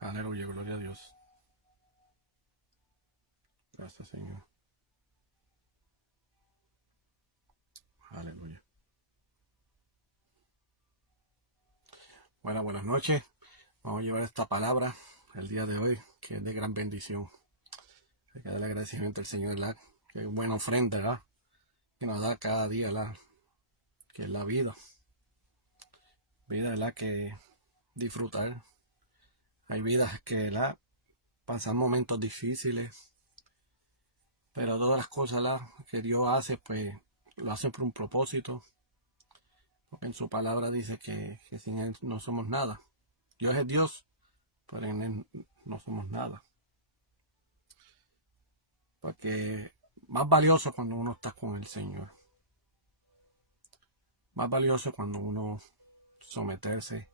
Aleluya, gloria a Dios. Gracias, Señor. Aleluya. Buenas noches. Vamos a llevar esta palabra el día de hoy, que es de gran bendición. Hay que darle agradecimiento al Señor, ¿verdad? Que es buena ofrenda, ¿verdad? Que nos da cada día, ¿verdad? Que es la vida. Vida, ¿verdad? Que disfrutar. Hay vidas que, ¿verdad? Pasan momentos difíciles, pero todas las cosas, ¿verdad? Que Dios hace, pues lo hace por un propósito. Porque en su palabra dice que sin Él no somos nada. Dios es Dios, pero en Él no somos nada. Porque más valioso cuando uno está con el Señor. Más valioso cuando uno someterse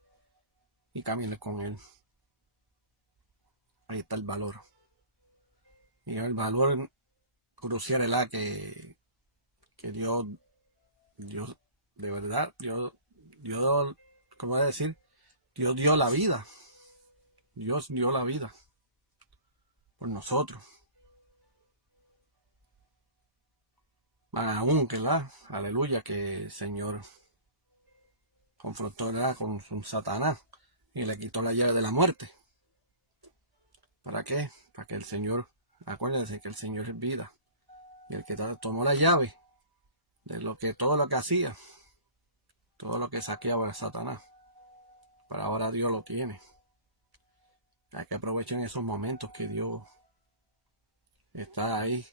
y camine con Él. Ahí está el valor. Y el valor crucial es la que Dios, de verdad, Dios, ¿cómo decir? Dios dio la vida. Dios dio la vida por nosotros. Más aún que la, aleluya, que el Señor confrontó con Satanás y le quitó la llave de la muerte. ¿Para qué? Para que el Señor, acuérdense que el Señor es vida. Y el que tomó la llave de todo lo que hacía, todo lo que saqueaba a Satanás, para ahora Dios lo tiene. Hay que aprovechar esos momentos que Dios está ahí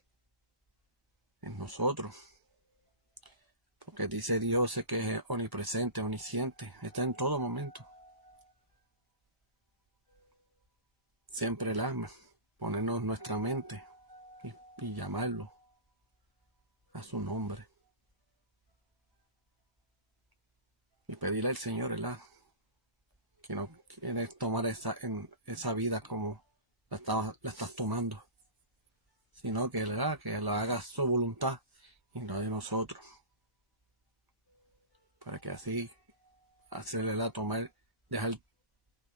en nosotros. Porque dice Dios que es omnipresente, omnisciente, está en todo momento. Siempre el alma, ponernos nuestra mente y llamarlo a su nombre. Y pedirle al Señor, ¿verdad? Que no quieres tomar esa vida como la estás tomando, sino que, ¿verdad? Que lo haga su voluntad y no de nosotros. Para que así hacerle dejar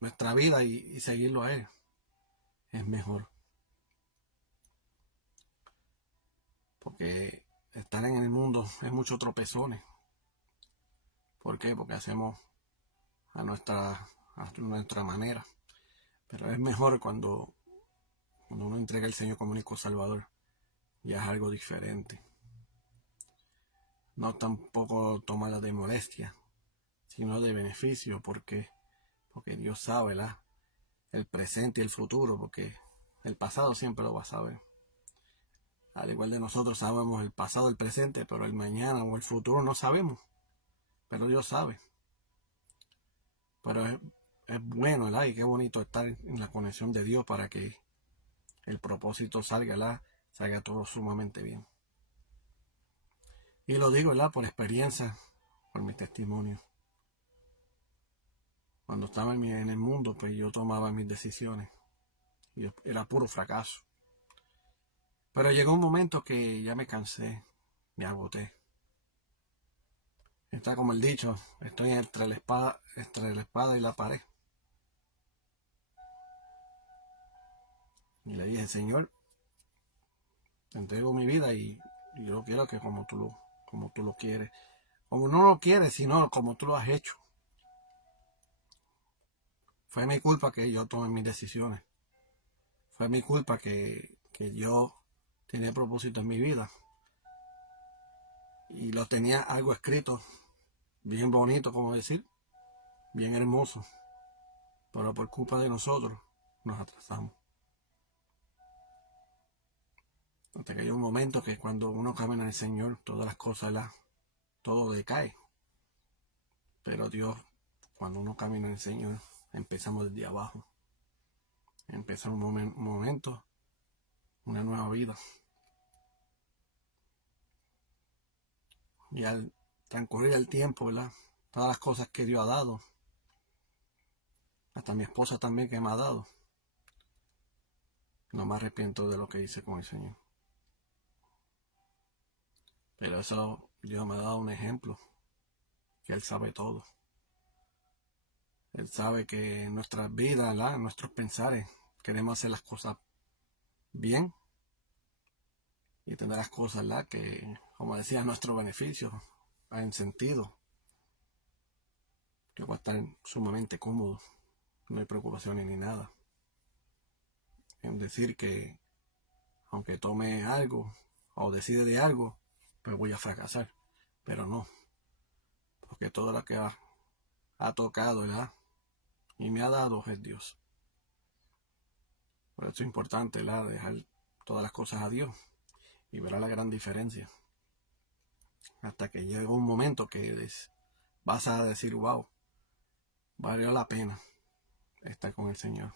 nuestra vida y seguirlo a Él. Es mejor. Porque estar en el mundo es muchos tropezones. ¿Por qué? Porque hacemos a nuestra manera. Pero es mejor cuando uno entrega al Señor como único Salvador. Ya es algo diferente. No tampoco tomarla de molestia, sino de beneficio. Porque Dios sabe, ¿verdad? El presente y el futuro. Porque el pasado siempre lo va a saber. Al igual de nosotros sabemos el pasado, el presente, pero el mañana o el futuro no sabemos. Pero Dios sabe. Pero es bueno, ¿verdad? Y qué bonito estar en la conexión de Dios para que el propósito salga todo sumamente bien. Y lo digo, ¿verdad? Por experiencia, por mi testimonio. Cuando estaba en el mundo, pues yo tomaba mis decisiones. Y era puro fracaso. Pero llegó un momento que ya me cansé, me agoté. Está como el dicho, estoy entre la espada y la pared. Y le dije, Señor, te entrego mi vida y yo quiero que como tú lo quieres. Como no lo quieres, sino como tú lo has hecho. Fue mi culpa que yo tomé mis decisiones. Fue mi culpa que yo tenía propósito en mi vida. Y lo tenía algo escrito, bien bonito, como decir, bien hermoso. Pero por culpa de nosotros nos atrasamos. Hasta que hay un momento que cuando uno camina en el Señor, todas las cosas, todo decae. Pero Dios, cuando uno camina en el Señor, empezamos desde abajo. Empieza un momento, una nueva vida. Y al transcurrir el tiempo, ¿verdad? Todas las cosas que Dios ha dado, hasta mi esposa también que me ha dado, no me arrepiento de lo que hice con el Señor. Pero eso Dios me ha dado un ejemplo, que Él sabe todo. Él sabe que en nuestras vidas, ¿verdad? En nuestros pensares, queremos hacer las cosas bien y tener las cosas, ¿verdad? Que, como decía, nuestro beneficio, en sentido, que va a estar sumamente cómodo, no hay preocupaciones ni nada. En decir que, aunque tome algo o decide de algo, pues voy a fracasar. Pero no, porque todo lo que ha tocado, ¿verdad? Y me ha dado es Dios. Por eso es importante, ¿verdad? Dejar todas las cosas a Dios y verá la gran diferencia. Hasta que llegue un momento que vas a decir, wow, valió la pena estar con el Señor.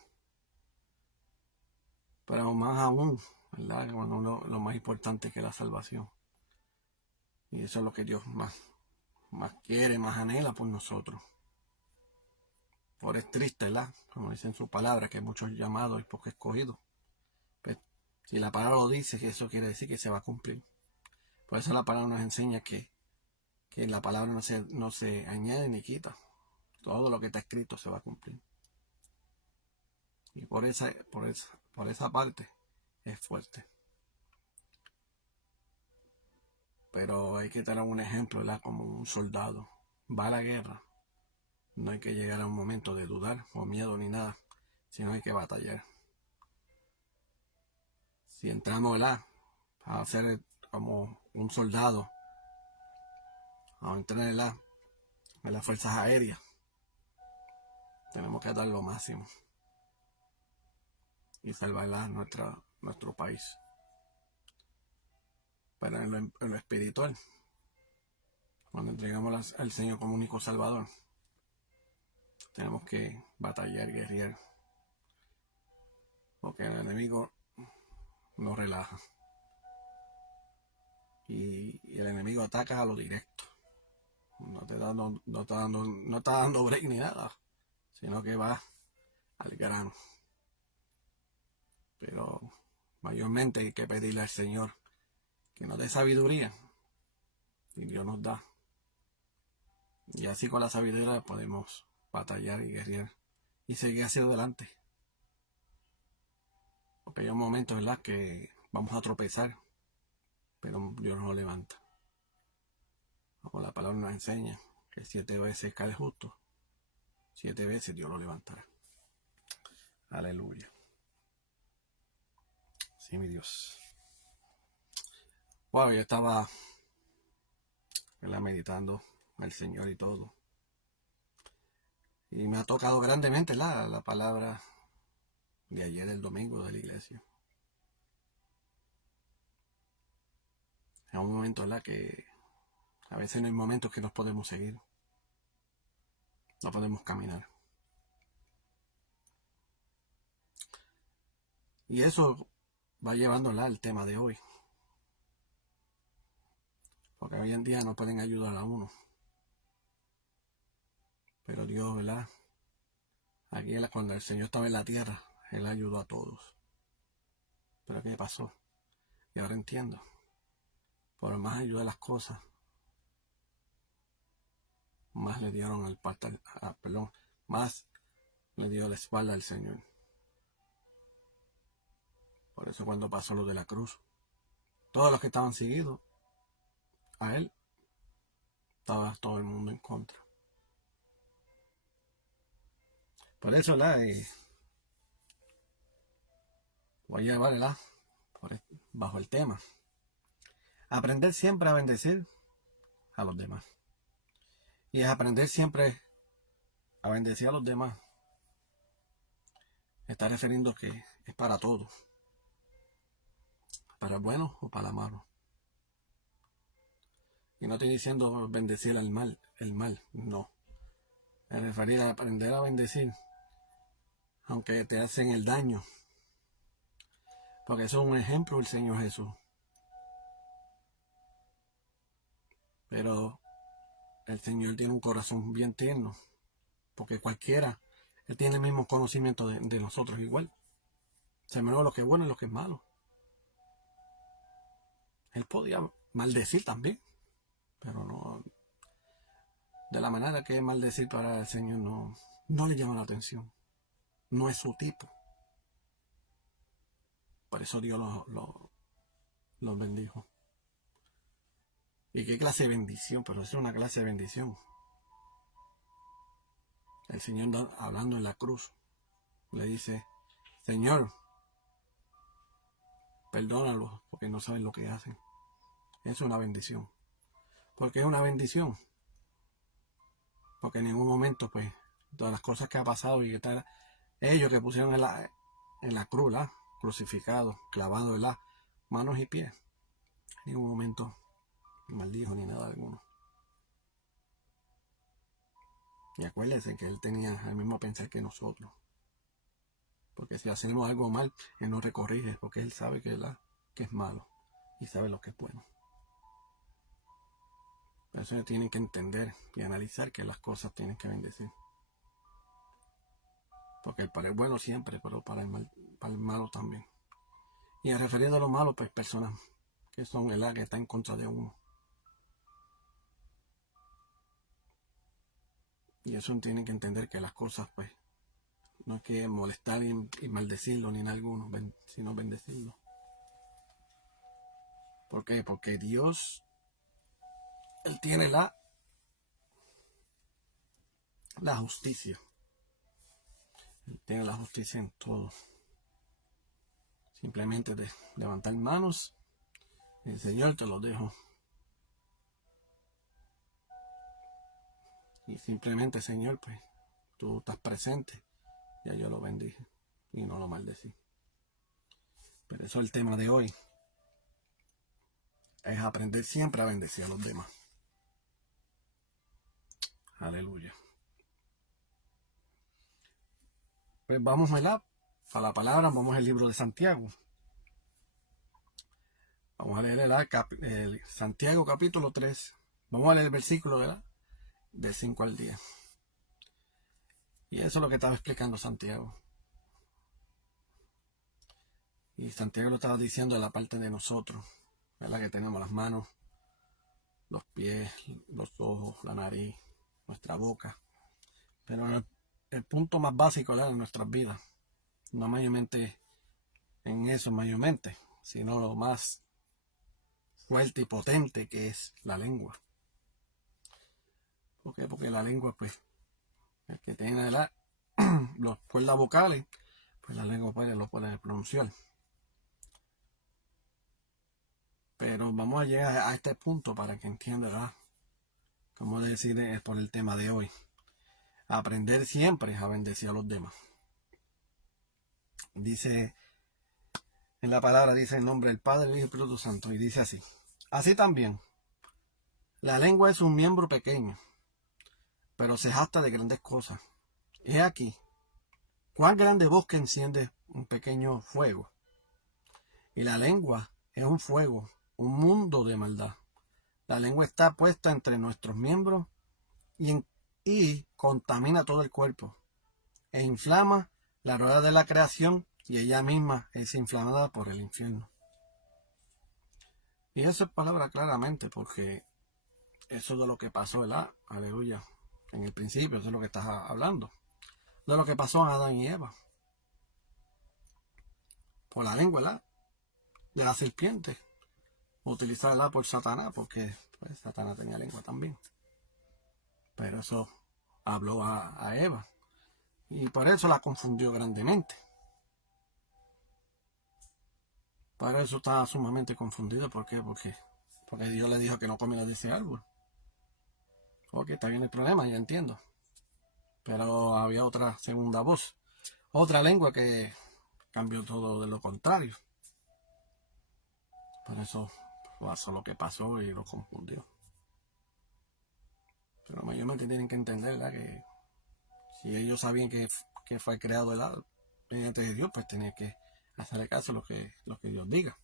Pero más aún, ¿verdad? Cuando lo más importante que es la salvación. Y eso es lo que Dios más quiere, más anhela por nosotros. Por es triste, ¿verdad? Como dice en su palabra, que hay muchos llamados y pocos escogidos. Pues, si la palabra lo dice, eso quiere decir que se va a cumplir. Por eso la palabra nos enseña que la palabra no se añade ni quita. Todo lo que está escrito se va a cumplir. Y por esa parte es fuerte. Pero hay que tener un ejemplo, ¿verdad? Como un soldado va a la guerra. No hay que llegar a un momento de dudar o miedo ni nada, sino hay que batallar. Si entramos, ¿verdad? A ser como un soldado, a entrar en las fuerzas aéreas, tenemos que dar lo máximo y salvar nuestro país. Pero en lo espiritual, cuando entregamos al Señor como único Salvador, tenemos que batallar y guerrear, porque el enemigo nos relaja y el enemigo ataca a lo directo. No está dando break ni nada, sino que va al grano. Pero mayormente hay que pedirle al Señor que nos dé sabiduría, y Dios nos da. Y así con la sabiduría podemos batallar y guerrear y seguir hacia adelante. Porque hay un momento, ¿verdad?, que vamos a tropezar, pero Dios nos levanta. Como la palabra nos enseña, que 7 veces cae justo, 7 veces Dios lo levantará. Aleluya. Sí, mi Dios. Wow, yo estaba, ¿verdad?, meditando al Señor y todo. Y me ha tocado grandemente la palabra de ayer, el domingo de la iglesia. Es un momento, ¿verdad?, que a veces no hay momentos que nos podemos seguir. No podemos caminar. Y eso va llevándola al tema de hoy. Porque hoy en día no pueden ayudar a uno. Pero Dios, ¿verdad? Aquí cuando el Señor estaba en la tierra, Él ayudó a todos. Pero ¿qué pasó? Y ahora entiendo. Por más ayuda de las cosas, más le dieron más le dio la espalda al Señor. Por eso cuando pasó lo de la cruz, todos los que estaban seguidos a Él, estaba todo el mundo en contra. Por eso, voy a llevarla bajo el tema. Aprender siempre a bendecir a los demás. Y es aprender siempre a bendecir a los demás. Está refiriendo que es para todos. Para el bueno o para el malo. Y no estoy diciendo bendecir el mal, no. Me refería a aprender a bendecir, aunque te hacen el daño. Porque eso es un ejemplo del Señor Jesús. Pero el Señor tiene un corazón bien tierno. Porque cualquiera, Él tiene el mismo conocimiento de nosotros igual. Se menos lo que es bueno y lo que es malo. Él podía maldecir también. Pero no, de la manera que es maldecir para el Señor no no le llama la atención. No es su tipo. Por eso Dios los bendijo. ¿Y qué clase de bendición? Pero es una clase de bendición. El Señor hablando en la cruz le dice: Señor, perdónalos porque no saben lo que hacen. Es una bendición. ¿Por qué es una bendición? Porque en ningún momento, pues, todas las cosas que ha pasado y que tal, ellos que pusieron en la cruz, crucificados, clavados, manos y pies, en ningún momento maldijo ni nada alguno. Y acuérdense que él tenía el mismo pensar que nosotros. Porque si hacemos algo mal, él nos recorrige, porque él sabe que es malo y sabe lo que es bueno. Por eso ellos tienen que entender y analizar que las cosas tienen que bendecir. Porque para el bueno siempre, pero para el malo también. Y referido a lo malo, pues personas que son que están en contra de uno. Y eso tienen que entender que las cosas, pues, no es que molestar y maldecirlo ni en alguno, sino bendecirlo. ¿Por qué? Porque Dios, Él tiene la justicia. Él tiene la justicia en todo. Simplemente de levantar manos, el Señor te lo dejo. Y simplemente, Señor, pues, tú estás presente. Ya yo lo bendije y no lo maldecí. Pero eso es el tema de hoy. Es aprender siempre a bendecir a los demás. Aleluya. Pues vamos a la palabra, vamos al libro de Santiago. Vamos a leer el Santiago capítulo 3. Vamos a leer el versículo, ¿verdad? De 5 al 10. Y eso es lo que estaba explicando Santiago. Y Santiago lo estaba diciendo de la parte de nosotros, ¿verdad? Que tenemos las manos, los pies, los ojos, la nariz, nuestra boca. Pero el punto más básico, ¿verdad? En nuestras vidas, no mayormente en eso, mayormente, sino lo más fuerte y potente que es la lengua. ¿Por qué? Porque la lengua, pues, el que tiene las cuerdas vocales, pues la lengua lo puede pronunciar. Pero vamos a llegar a este punto para que entiendan, como decir, es por el tema de hoy. Aprender siempre a bendecir a los demás. Dice, en la palabra dice el nombre del Padre, el Hijo y el Espíritu Santo, y dice así: así también, la lengua es un miembro pequeño, pero se jacta de grandes cosas. He aquí, cuán grande bosque enciende un pequeño fuego. Y la lengua es un fuego, un mundo de maldad. La lengua está puesta entre nuestros miembros y contamina todo el cuerpo, e inflama la rueda de la creación, y ella misma es inflamada por el infierno. Y eso es palabra claramente, porque eso es de lo que pasó, ¿verdad? Aleluya. En el principio, eso es lo que estás hablando. De lo que pasó a Adán y Eva. Por la lengua, ¿verdad? De la serpiente. Utilizarla por Satanás, porque pues, Satanás tenía lengua también. Pero eso habló a Eva. Y por eso la confundió grandemente. Por eso estaba sumamente confundido. ¿Por qué? Porque Dios le dijo que no comiera de ese árbol. Ok, está bien el problema, ya entiendo. Pero había otra segunda voz. Otra lengua que cambió todo de lo contrario. Por eso pasó lo que pasó y lo confundió. Pero mayormente tienen que entender, ¿verdad? Que si ellos sabían que fue creado mediante de Dios, pues tenían que hacerle caso a lo que Dios diga.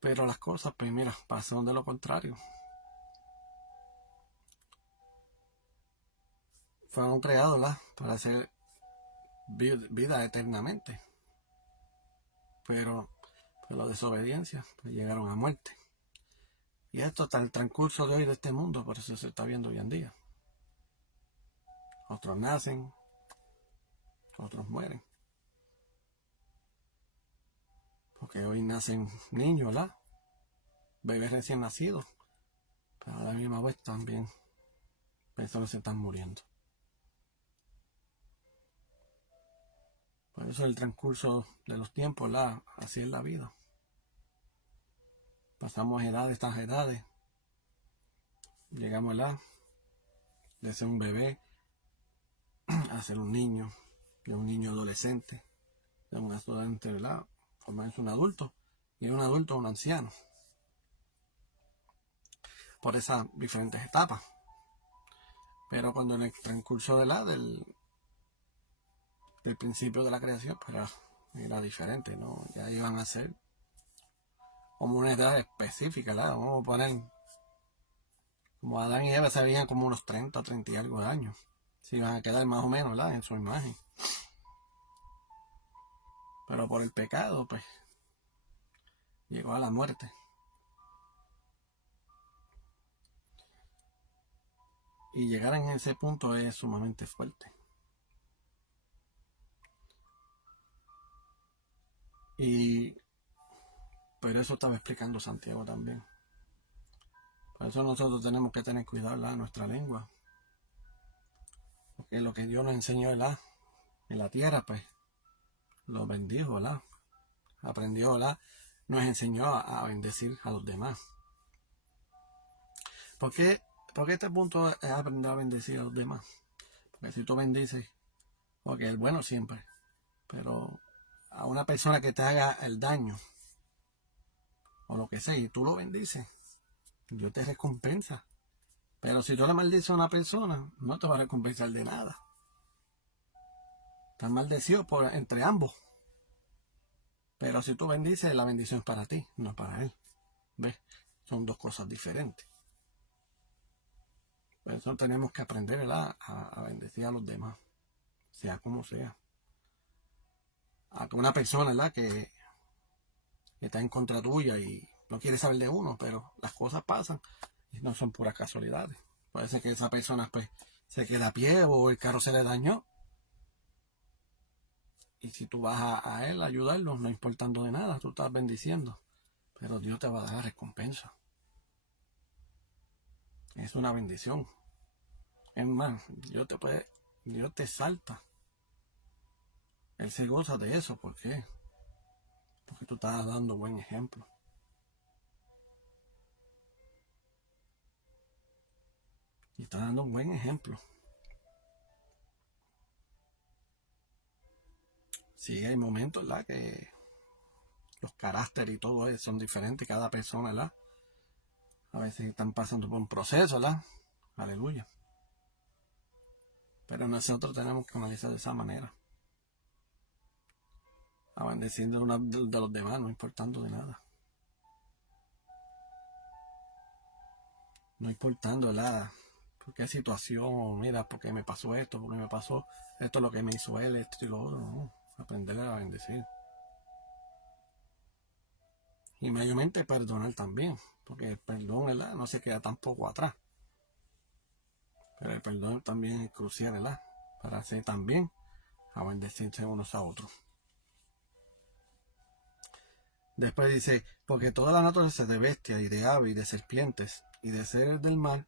Pero las cosas, pues mira, pasaron de lo contrario. Fueron creados, ¿verdad? Para hacer vida eternamente. Pero por la desobediencia, pues llegaron a muerte. Y esto está en el transcurso de hoy de este mundo, por eso se está viendo hoy en día. Otros nacen, otros mueren. Porque hoy nacen niños, ¿verdad? Bebés recién nacidos. Pero a la misma vez también personas se están muriendo. Por eso el transcurso de los tiempos, así es la vida. Pasamos edades tras edades. Llegamos de ser un bebé a ser un niño, de un niño adolescente, de un adolescente, ¿verdad? Formarse un adulto, y de un adulto a un anciano. Por esas diferentes etapas. Pero cuando en el transcurso del principio de la creación, pues era diferente, ¿no? Ya iban a ser como una edad específica, ¿verdad? Vamos a poner, como Adán y Eva se veían como unos 30 o 30 y algo de años. Se iban a quedar más o menos, ¿verdad? En su imagen. Pero por el pecado, pues, llegó a la muerte. Y llegar en ese punto es sumamente fuerte. Pero eso estaba explicando Santiago también. Por eso nosotros tenemos que tener cuidado de nuestra lengua. Porque lo que Dios nos enseñó en la tierra, pues, lo bendijo, ¿verdad? Aprendió, ¿verdad? Nos enseñó a bendecir a los demás. ¿Por qué este punto es aprender a bendecir a los demás? Porque si tú bendices, porque es bueno siempre, pero a una persona que te haga el daño, o lo que sea, y tú lo bendices, Dios te recompensa. Pero si tú le maldices a una persona, no te va a recompensar de nada. Estás maldecido entre ambos. Pero si tú bendices, la bendición es para ti, no para él. ¿Ves? Son dos cosas diferentes. Por eso tenemos que aprender, ¿verdad? A bendecir a los demás, sea como sea. A una persona, ¿verdad? Que está en contra tuya y no quiere saber de uno, pero las cosas pasan y no son puras casualidades. Puede ser que esa persona pues se quede a pie o el carro se le dañó. Y si tú vas a él a ayudarlo, no importando de nada, tú estás bendiciendo. Pero Dios te va a dar la recompensa. Es una bendición. Es más, Dios te salta. Él se goza de eso. ¿Por qué? Porque tú estás dando buen ejemplo. Y estás dando un buen ejemplo. Sí, hay momentos, ¿verdad? Que los caracteres y todo eso son diferentes. Cada persona, ¿verdad? A veces están pasando por un proceso, ¿verdad? Aleluya. Pero nosotros tenemos que analizar de esa manera. A bendecir de los demás, no importando de nada. No importando, ¿verdad? ¿Por qué situación? Mira, ¿por qué me pasó esto? ¿Por qué me pasó esto? Lo que me hizo él, esto y lo otro. No. Aprender a bendecir. Y mayormente perdonar también. Porque el perdón, ¿verdad? No se queda tampoco atrás. Pero el perdón también es crucial, ¿verdad? Para hacer también a bendecirse unos a otros. Después dice, porque toda la naturaleza de bestias y de aves y de serpientes y de seres del mar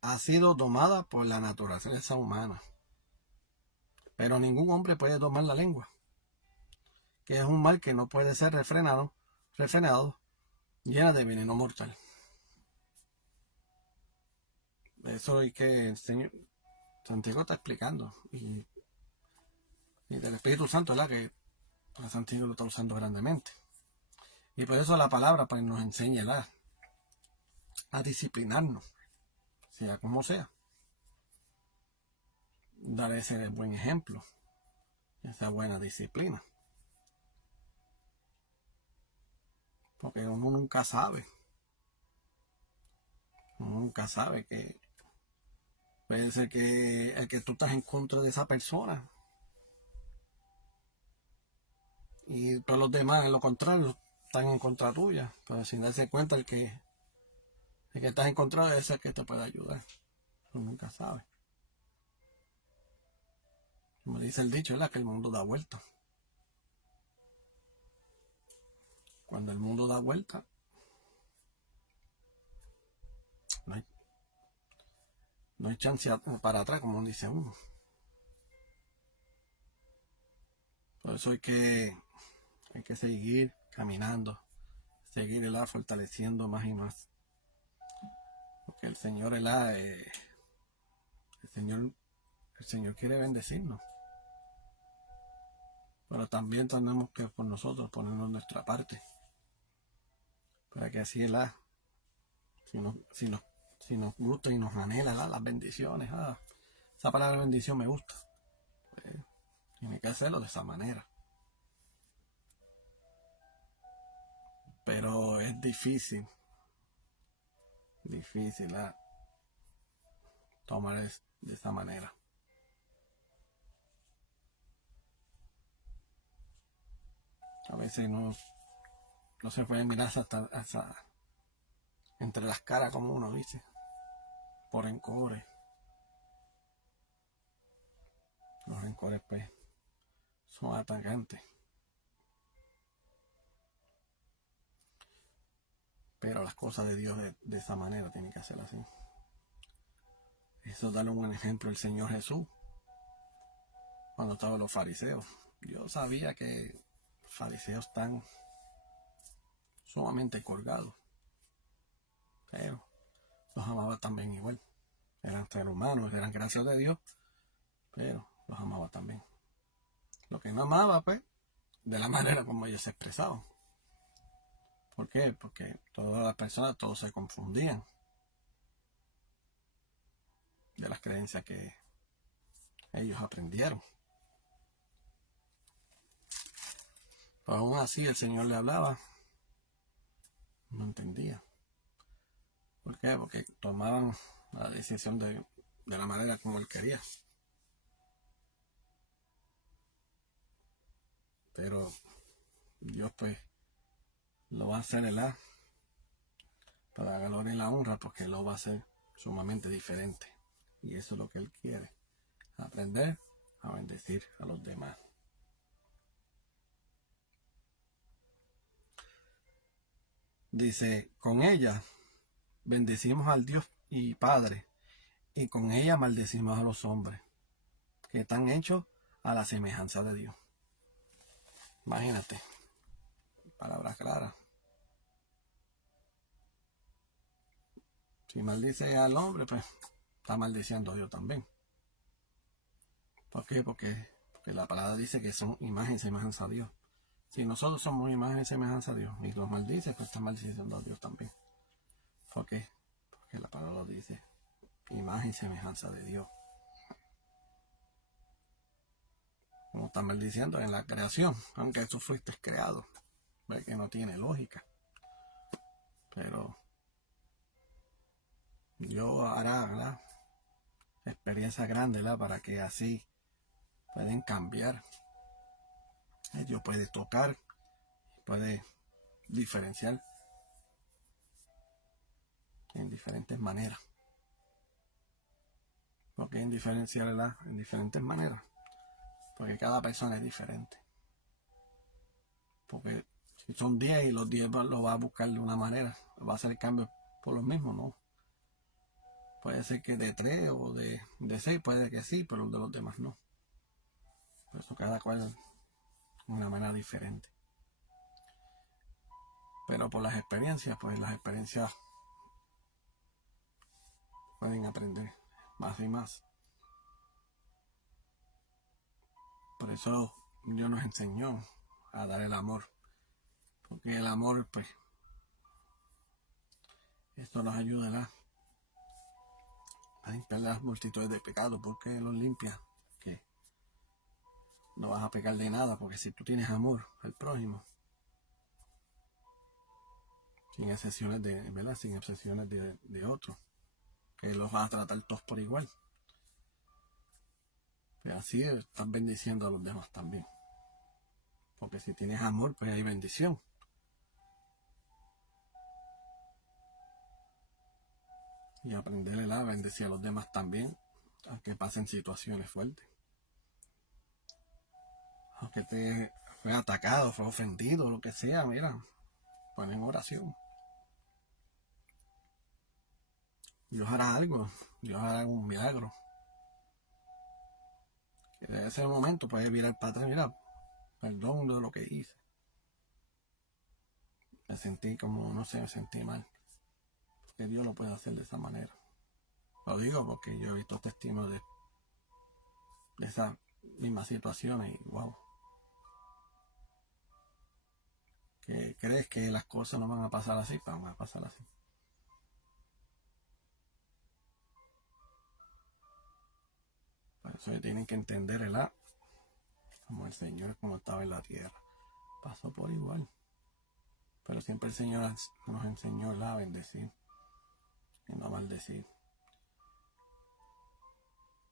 ha sido domada por la naturaleza humana. Pero ningún hombre puede domar la lengua, que es un mal que no puede ser refrenado, llena de veneno mortal. Eso es que el Señor Santiago está explicando. Y del Espíritu Santo, ¿verdad? Que Santiago lo está usando grandemente. Y por eso la palabra pues, nos enseña, ¿verdad? A disciplinarnos, sea como sea. Dar ese buen ejemplo, esa buena disciplina. Porque uno nunca sabe. Uno nunca sabe que puede ser que el que tú estás en contra de esa persona y todos los demás, en lo contrario, están en contra tuya, pero sin darse cuenta el que estás en contra de ese es el que te puede ayudar. Tú nunca sabes. Como dice el dicho, ¿verdad? Que el mundo da vuelta. Cuando el mundo da vuelta, no hay, no hay chance para atrás, como dice uno. Por eso hay que seguir caminando, seguir fortaleciendo más y más. Porque el Señor, el Señor quiere bendecirnos. Pero también tenemos que por nosotros ponernos nuestra parte. Para que así si nos gusta y nos anhela las bendiciones, esa palabra bendición me gusta. Pues, tiene que hacerlo de esa manera. Pero es difícil tomar de esa manera. A veces no se puede mirar hasta entre las caras, como uno dice, por rencores. Los rencores pues son atacantes. Pero las cosas de Dios de esa manera tienen que hacer así. Eso darle un buen ejemplo el Señor Jesús cuando estaban los fariseos. Yo sabía que los fariseos están sumamente colgados, pero los amaba también igual. Eran seres humanos, eran gracias de Dios, pero los amaba también. Lo que no amaba, pues, de la manera como ellos se expresaban. ¿Por qué? Porque todas las personas, todos se confundían de las creencias que ellos aprendieron. Pero aún así el Señor le hablaba, no entendía. ¿Por qué? Porque tomaban la decisión de la manera como él quería. Pero Dios pues lo va a hacer para la gloria y la honra, porque lo va a hacer sumamente diferente. Y eso es lo que él quiere, aprender a bendecir a los demás. Dice, con ella bendecimos al Dios y Padre, y con ella maldecimos a los hombres, que están hechos a la semejanza de Dios. Imagínate, palabras claras. Si maldice al hombre, pues está maldiciendo a Dios también. ¿Por qué? Porque la palabra dice que son imagen y semejanza a Dios. Si nosotros somos imagen y semejanza a Dios y los maldice, pues está maldiciendo a Dios también. ¿Por qué? Porque la palabra dice imagen y semejanza de Dios. Como está maldiciendo en la creación, aunque tú fuiste creado. Ve que no tiene lógica. Pero Dios hará, ¿verdad?, experiencia grande, ¿verdad?, para que así pueden cambiar. Dios puede tocar, puede diferenciar en diferentes maneras. ¿Por qué en diferenciarla en diferentes maneras? Porque cada persona es diferente. Porque si son 10 y los 10 lo va a buscar de una manera, va a hacer cambio por lo mismo, no. Puede ser que de 3 o de 6 puede que sí, pero de los demás no. Por eso cada cual de una manera diferente. Pero por las experiencias, pues las experiencias pueden aprender más y más. Por eso Dios nos enseñó a dar el amor. Porque el amor, pues, esto nos ayudará a limpiar las multitudes de pecados. Porque los limpia, que no vas a pecar de nada, porque si tú tienes amor al prójimo, sin excepciones de otros, que los vas a tratar todos por igual. Pero así estás bendiciendo a los demás también. Porque si tienes amor, pues hay bendición. y aprender a bendecir a los demás también, aunque pasen situaciones fuertes. Aunque te fue atacado, fue ofendido, lo que sea, mira, pon en oración. Dios hará algo, Dios hará un milagro. Que en ese momento puedes mirar para atrás, mira, perdón de lo que hice. Me sentí como, no sé, me sentí mal. Que Dios lo puede hacer de esa manera. Lo digo porque yo he visto testimonios de esas mismas situaciones y wow. Que crees que las cosas no van a pasar así, van a pasar así. Por eso tienen que entender como el Señor como estaba en la tierra. Pasó por igual. Pero siempre el Señor nos enseñó a bendecir y no a maldecir.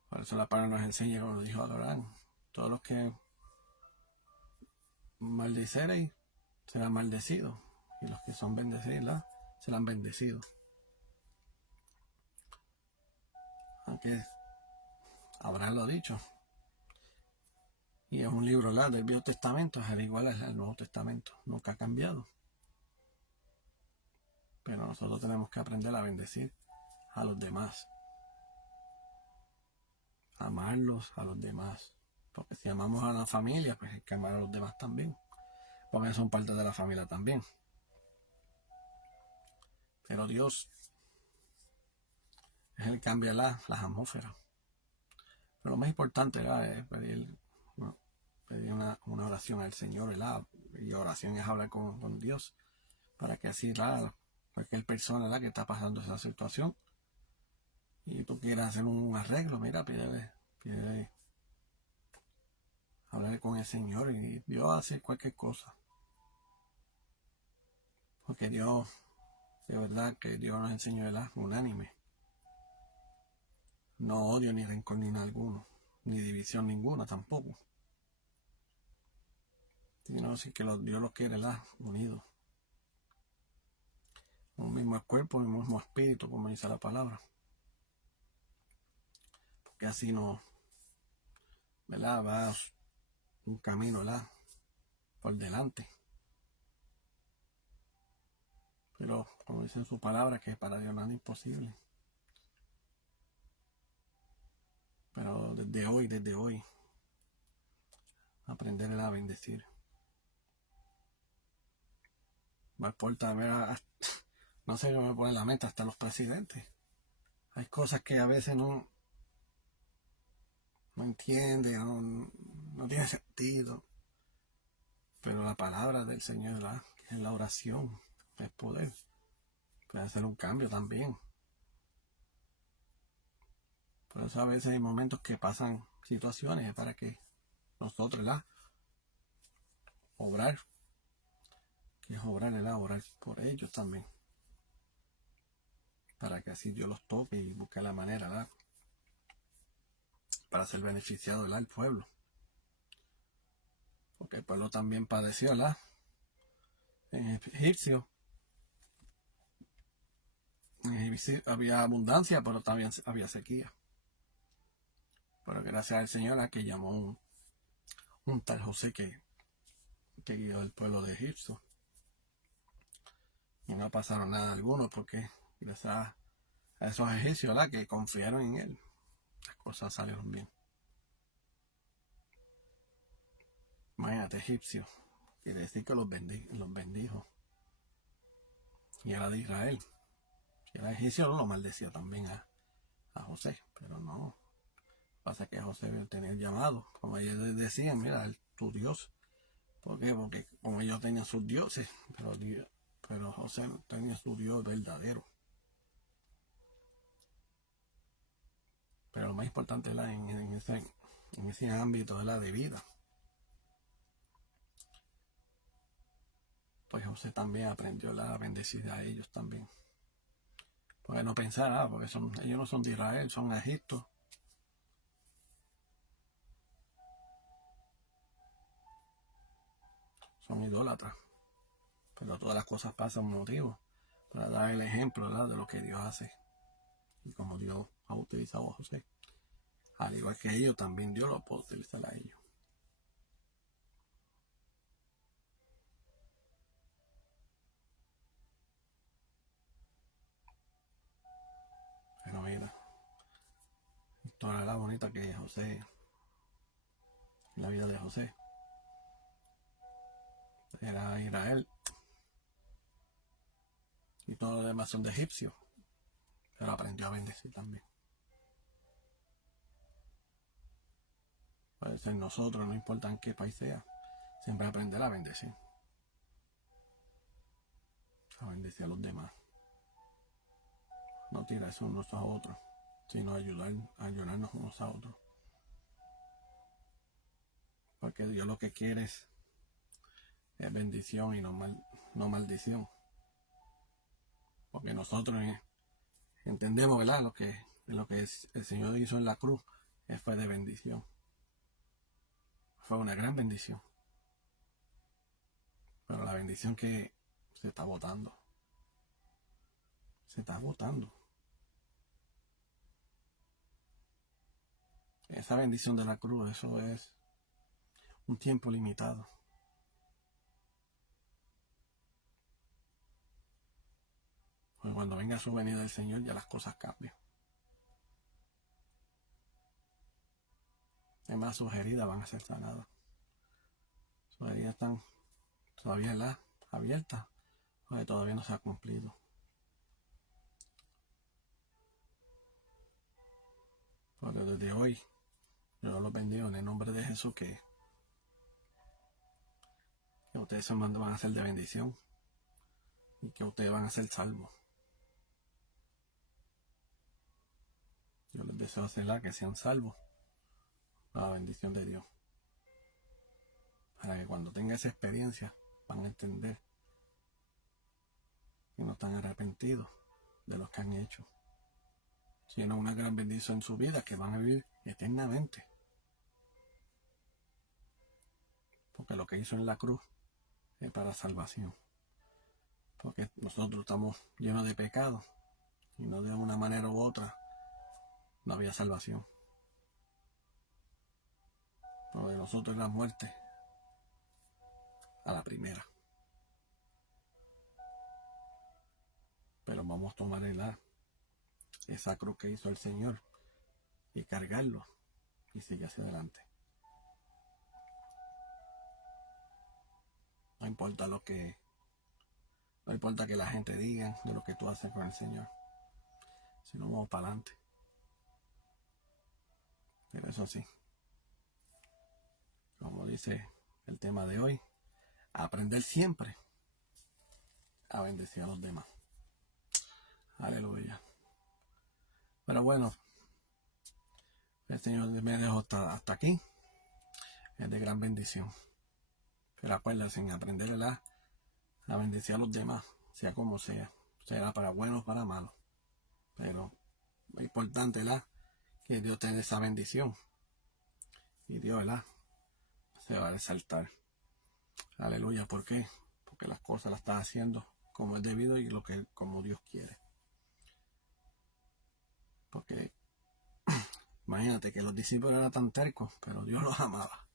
Por eso la palabra nos enseña, como lo dijo Abraham, todos los que maldicieren serán maldecidos, y los que son bendecidos serán bendecidos. Aunque Abraham lo ha dicho, y es un libro del Viejo Testamento, es al igual al Nuevo Testamento, nunca ha cambiado. Pero nosotros tenemos que aprender a bendecir a los demás, amarlos a los demás, porque si amamos a la familia, pues hay que amar a los demás también, porque son parte de la familia también. Pero Dios es el que cambia las atmósferas. Pero lo más importante es pedir una oración al Señor, ¿verdad? Y oración es hablar con Dios, para que así cualquier persona que está pasando esa situación y tú quieras hacer un arreglo, mira, pídele hablar con el Señor y Dios hace cualquier cosa. Porque Dios, de verdad que Dios nos enseñó, ¿verdad? Unánime. No odio ni rencor ni alguno, ni división ninguna tampoco. Sino sí que Dios los quiere, unidos. Un mismo cuerpo, un mismo espíritu, como dice la palabra. Porque así no, ¿verdad? Va un camino, ¿verdad? Por delante. Pero, como dice en su palabra, que para Dios nada es imposible. Pero desde hoy, aprender a bendecir. No importa, no sé cómo me pone la meta, hasta los presidentes. Hay cosas que a veces no entiende, no tiene sentido. Pero la palabra del Señor, que es la oración, es poder. Puede hacer un cambio también. Por eso a veces hay momentos que pasan situaciones para que nosotros, obrar, que es obrar, orar por ellos también. Para que así Dios los toque y busque la manera, para ser beneficiado, el pueblo. Porque el pueblo también padeció, en Egipcio. En Egipcio había abundancia, pero también había sequía. Pero gracias al Señor, que llamó un tal José que guió el pueblo de Egipto. Y no pasaron nada alguno, porque gracias a esos egipcios, que confiaron en él, las cosas salieron bien. Imagínate, egipcio, quiere decir que los bendijo. Y era de Israel. Si era egipcio, lo maldecía también a José, pero no. Pasa que José tenía el llamado, como ellos decían, mira, tu Dios. ¿Por qué? Porque como ellos tenían sus dioses, pero José tenía su Dios verdadero. Pero lo más importante es en ese ámbito de vida. Pues José también aprendió a bendecir a ellos también. Porque no pensar, porque ellos no son de Israel, son de Egipto. Son idólatras. Pero todas las cosas pasan un motivo, para dar el ejemplo, de lo que Dios hace. Dios ha utilizado a José. Al igual que ellos, también Dios lo puede utilizar a ellos. Pero mira, historia la bonita que José, la vida de José, era Israel y todo lo demás son de egipcios, pero aprendió a bendecir también. Puede ser nosotros, no importa en qué país sea, siempre aprender a bendecir a los demás. No tirarse unos a otros, sino ayudarnos unos a otros. Porque Dios lo que quiere es bendición y no maldición. Porque nosotros entendemos, ¿verdad? Lo que el Señor hizo en la cruz fue de bendición. Fue una gran bendición. Pero la bendición que se está botando. Se está botando. Esa bendición de la cruz, eso es un tiempo limitado. Porque cuando venga su venida del Señor ya las cosas cambian. Además, sus heridas van a ser sanadas. Sus heridas están todavía abiertas, porque todavía no se ha cumplido. Porque desde hoy, yo los bendigo en el nombre de Jesús que ustedes van a ser de bendición y que ustedes van a ser salvos. Yo les deseo hacerla que sean salvos para la bendición de Dios. Para que cuando tengan esa experiencia van a entender que no están arrepentidos de lo que han hecho, sino una gran bendición en su vida que van a vivir eternamente. Porque lo que hizo en la cruz es para salvación. Porque nosotros estamos llenos de pecados y no de una manera u otra no había salvación. Pero de nosotros es la muerte a la primera. Pero vamos a tomar esa cruz que hizo el Señor y cargarlo y seguir hacia adelante. No importa que la gente diga de lo que tú haces con el Señor, sino vamos para adelante. Pero eso sí, como dice el tema de hoy, aprender siempre a bendecir a los demás. Aleluya. Pero bueno, el Señor me dejó hasta aquí. Es de gran bendición. Pero acuérdense en aprender a bendecir a los demás, sea como sea. Será para bueno o para malo. Pero lo importante es que Dios tenga esa bendición. Y Dios, ¿verdad?, se va a resaltar. Aleluya. ¿Por qué? Porque las cosas las está haciendo como es debido y como Dios quiere. Porque imagínate que los discípulos eran tan tercos, pero Dios los amaba.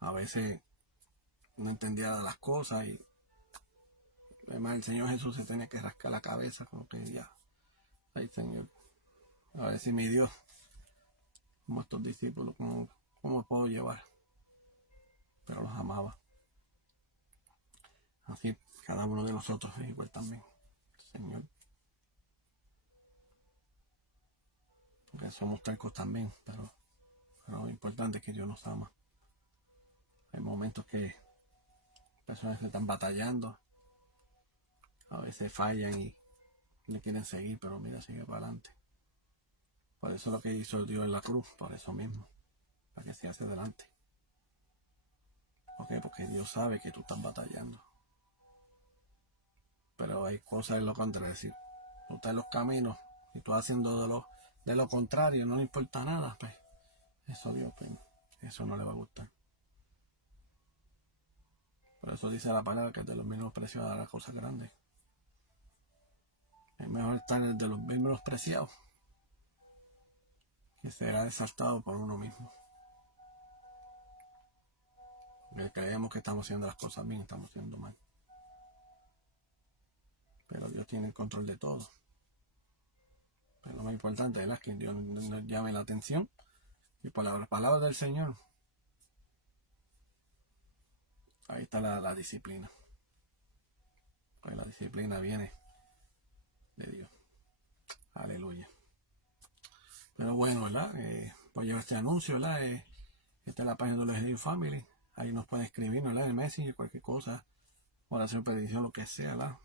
A veces no entendía las cosas y además el Señor Jesús se tenía que rascar la cabeza como que ya, ay Señor, a ver si mi Dios, como estos discípulos, ¿cómo puedo llevar? Pero los amaba. Así cada uno de nosotros es igual también, Señor. Porque somos tercos también, pero lo importante es que Dios nos ama. Hay momentos que personas que están batallando, a veces fallan y no quieren seguir, pero mira, sigue para adelante. Por eso lo que hizo Dios en la cruz, por eso mismo, para que siga hacia adelante. ¿Por qué? Porque Dios sabe que tú estás batallando. Pero hay cosas en lo contrario, es decir, tú estás en los caminos y tú haciendo de lo contrario, no le importa nada, pues eso Dios, pues, eso no le va a gustar. Por eso dice la palabra que de los menosprecios a las cosas grandes. Es mejor estar de los miembros preciados que será exaltado por uno mismo. Porque creemos que estamos haciendo las cosas bien, estamos haciendo mal. Pero Dios tiene el control de todo. Pero lo más importante es que Dios nos llame la atención y por las palabras del Señor, ahí está la disciplina. Pues la disciplina viene de Dios. Aleluya. Pero bueno, ¿verdad? Voy a llevar este anuncio, ¿verdad? Esta es la página de los Evangelio Family. Ahí nos pueden escribir, ¿verdad? En el Messenger, cualquier cosa, oración, petición, lo que sea, ¿verdad?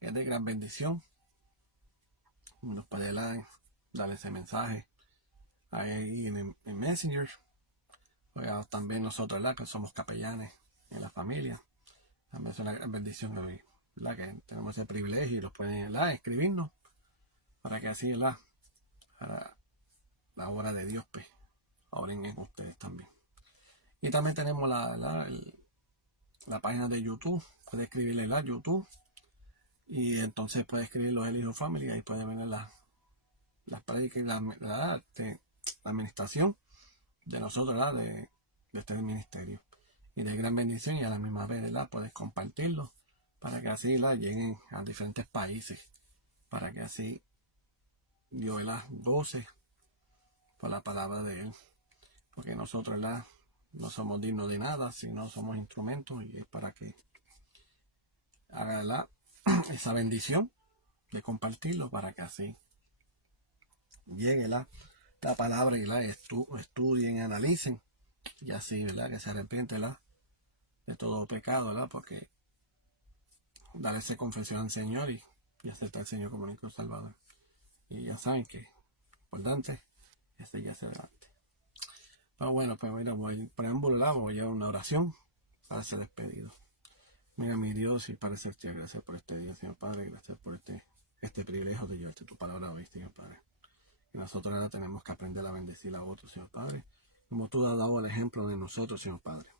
Es de gran bendición. Nos puede darle ese mensaje ahí en Messenger. Pues, también nosotros, ¿verdad? Que somos capellanes en la familia. También es una gran bendición, ¿verdad? Que tenemos ese privilegio y los pueden, ¿verdad? Escribirnos para que así, ¿verdad? Para la obra de Dios, pues, oren en ustedes también. Y también tenemos la página de YouTube. Puede escribirle la YouTube. Y entonces puede escribir los Evangelio Family. Ahí puede ver las prédicas y la administración de nosotros, ¿verdad? De este ministerio. Y de gran bendición, y a la misma vez, ¿verdad? Puedes compartirlo para que así, ¿verdad? Lleguen a diferentes países. Para que así Dios, ¿verdad? Goce por la palabra de Él. Porque nosotros, ¿verdad? No somos dignos de nada, sino somos instrumentos, y es para que haga esa bendición de compartirlo, para que así llegue la palabra y estudien, analicen, y así, ¿verdad? Que se arrepienten, ¿verdad? De todo pecado, ¿verdad? Porque darle esa confesión al Señor y aceptar al Señor como único Salvador. Y ya saben que importante es seguir hacia adelante. Pero bueno, pues mira, voy a una oración para ser despedido. Mira, mi Dios y Padre Celestial, gracias por este día, Señor Padre, gracias por este privilegio de llevarte tu palabra hoy, Señor Padre. Y nosotros ahora tenemos que aprender a bendecir a otros, Señor Padre, como tú has dado el ejemplo de nosotros, Señor Padre.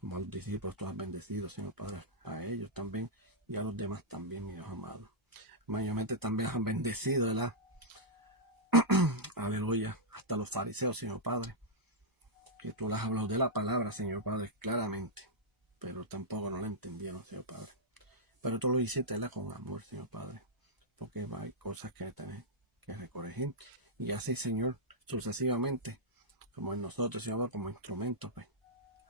Como a los discípulos tú has bendecido, Señor Padre, a ellos también y a los demás también, mi Dios amado. Mayormente también han bendecido, ¿verdad? Aleluya, hasta los fariseos, Señor Padre, que tú les has hablado de la palabra, Señor Padre, claramente, pero tampoco no la entendieron, Señor Padre. Pero tú lo hiciste, ¿verdad? Con amor, Señor Padre, porque hay cosas que tenés que recorregir. Y así, Señor, sucesivamente, como en nosotros, Señor, como instrumentos, pues,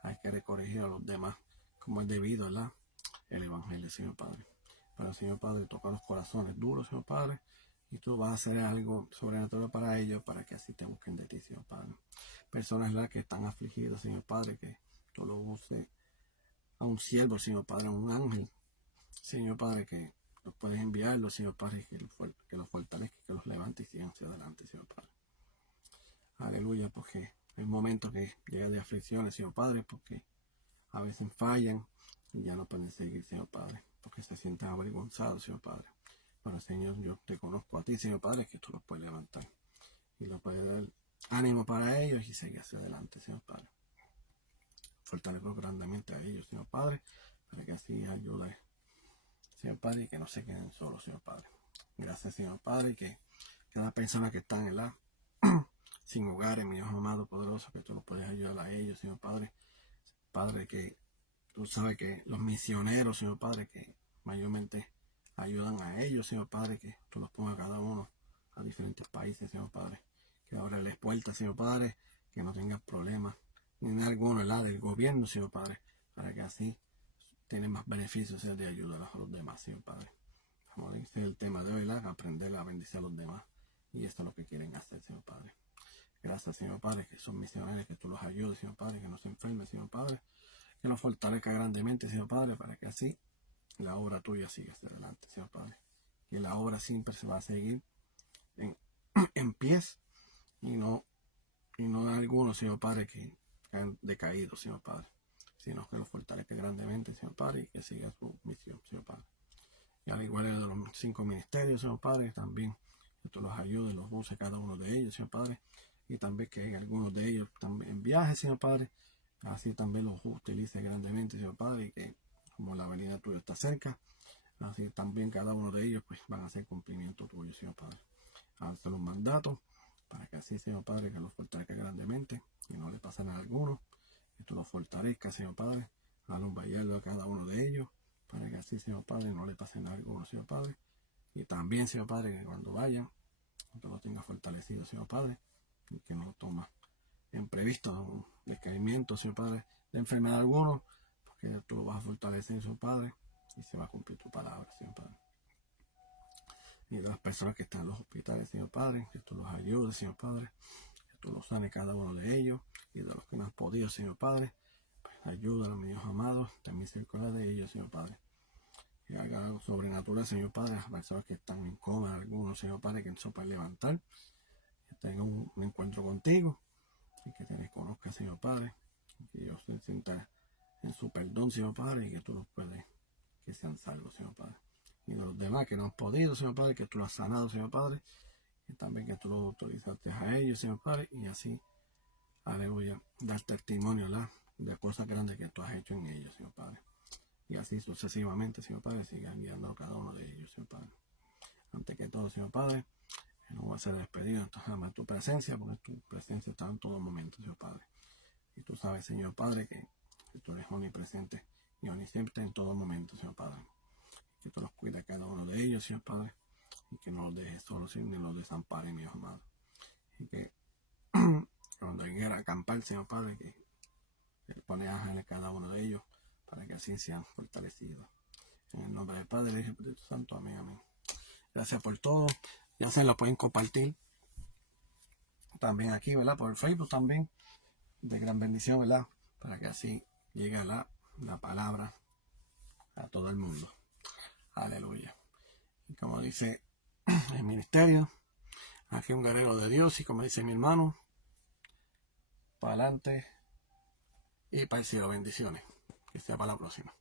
hay que recorregir a los demás, como es debido, ¿verdad? El Evangelio, Señor Padre. Pero, Señor Padre, toca los corazones duros, Señor Padre, y tú vas a hacer algo sobrenatural para ellos, para que así te busquen de ti, Señor Padre. Personas, ¿verdad? Que están afligidas, Señor Padre, que tú lo uses a un siervo, Señor Padre, a un ángel, Señor Padre, que los puedes enviarlos, Señor Padre, que los fortalezca, que los levante y sigan hacia adelante, Señor Padre. Aleluya, porque hay momentos que llegan de aflicciones, Señor Padre, porque a veces fallan y ya no pueden seguir, Señor Padre, porque se sienten avergonzados, Señor Padre. Pero, Señor, yo te conozco a ti, Señor Padre, que tú los puedes levantar y los puedes dar ánimo para ellos y seguir hacia adelante, Señor Padre. Fortalezco grandemente a ellos, Señor Padre, para que así ayude, Señor Padre, y que no se queden solos, Señor Padre. Gracias, Señor Padre, y que cada persona que está en la sin hogares, mi Dios amado, poderoso, que tú los puedes ayudar a ellos, Señor Padre. Padre, que tú sabes que los misioneros, Señor Padre, que mayormente ayudan a ellos, Señor Padre, que tú los pongas cada uno a diferentes países, Señor Padre. Que abreles puertas, Señor Padre, que no tengan problemas, ni en alguno, ¿verdad? Del gobierno, Señor Padre, para que así tienen más beneficios de ayudar a los demás, Señor Padre. Como dice el tema de hoy, ¿verdad? Aprender a bendecir a los demás. Y esto es lo que quieren hacer, Señor Padre. Gracias, Señor Padre, que son misioneros, que tú los ayudes, Señor Padre, que no se enfermen, Señor Padre, que los fortalezca grandemente, Señor Padre, para que así la obra tuya siga hacia adelante, Señor Padre. Que la obra siempre se va a seguir en pies y no algunos, Señor Padre, que han decaído, Señor Padre, sino que los fortalezca grandemente, Señor Padre, y que siga su misión, Señor Padre. Y al igual de los 5 ministerios, Señor Padre, también que tú los ayudes, los uses cada uno de ellos, Señor Padre, y también que algunos de ellos también en viaje, Señor Padre, así también los utilice grandemente, Señor Padre, y que como la venida tuya está cerca, así también cada uno de ellos pues van a hacer cumplimiento tuyo, Señor Padre. Hacer los mandatos, para que así, Señor Padre, que los fortalezca grandemente, y no le pase nada a alguno, que tú los fortalezcas, Señor Padre, dale un vallarlo a cada uno de ellos, para que así, Señor Padre, no le pase nada a alguno, Señor Padre. Y también, Señor Padre, que cuando vayan, que lo tenga fortalecido, Señor Padre, y que no lo toma imprevisto, un descaimiento, Señor Padre, de enfermedad alguno, porque tú lo vas a fortalecer, Señor Padre, y se va a cumplir tu palabra, Señor Padre. Y de las personas que están en los hospitales, Señor Padre, que tú los ayudes, Señor Padre, que tú los sanes cada uno de ellos, y de los que no han podido, Señor Padre, pues ayúdalos, mis hijos amados, ten misericordia de ellos, Señor Padre. Que haga algo sobrenatural, Señor Padre, las personas que están en coma, algunos, Señor Padre, que no se pueden levantar, que tengan un encuentro contigo, y que te reconozca, Señor Padre, que ellos se sientan en su perdón, Señor Padre, y que tú los puedes, que sean salvos, Señor Padre. Y de los demás que no han podido, Señor Padre, que tú los has sanado, Señor Padre, y también que tú los autorizaste a ellos, Señor Padre, y así, aleluya, dar testimonio, ¿verdad?, de cosas grandes que tú has hecho en ellos, Señor Padre. Y así sucesivamente, Señor Padre, sigan guiando a cada uno de ellos, Señor Padre. Antes que todo, Señor Padre, no voy a ser despedido, entonces ama tu presencia, porque tu presencia está en todo momento, Señor Padre. Y tú sabes, Señor Padre, que tú eres omnipresente y omnisciente en todo momento, Señor Padre. Que tú los cuides cada uno de ellos, Señor Padre, y que no los dejes solos ni los desampares, mi Dios amado. Y que cuando lleguen a acampar, Señor Padre, que pone ángeles cada uno de ellos, para que así sean fortalecidos. En el nombre del Padre, del Hijo y del Espíritu Santo. Amén, amén. Gracias por todo. Ya se lo pueden compartir también aquí, ¿verdad? Por Facebook también. De gran bendición, ¿verdad? Para que así llegue la palabra a todo el mundo. Aleluya. Y como dice el ministerio, aquí un guerrero de Dios, y como dice mi hermano, para adelante y para el cielo. Bendiciones. Que sea para la próxima.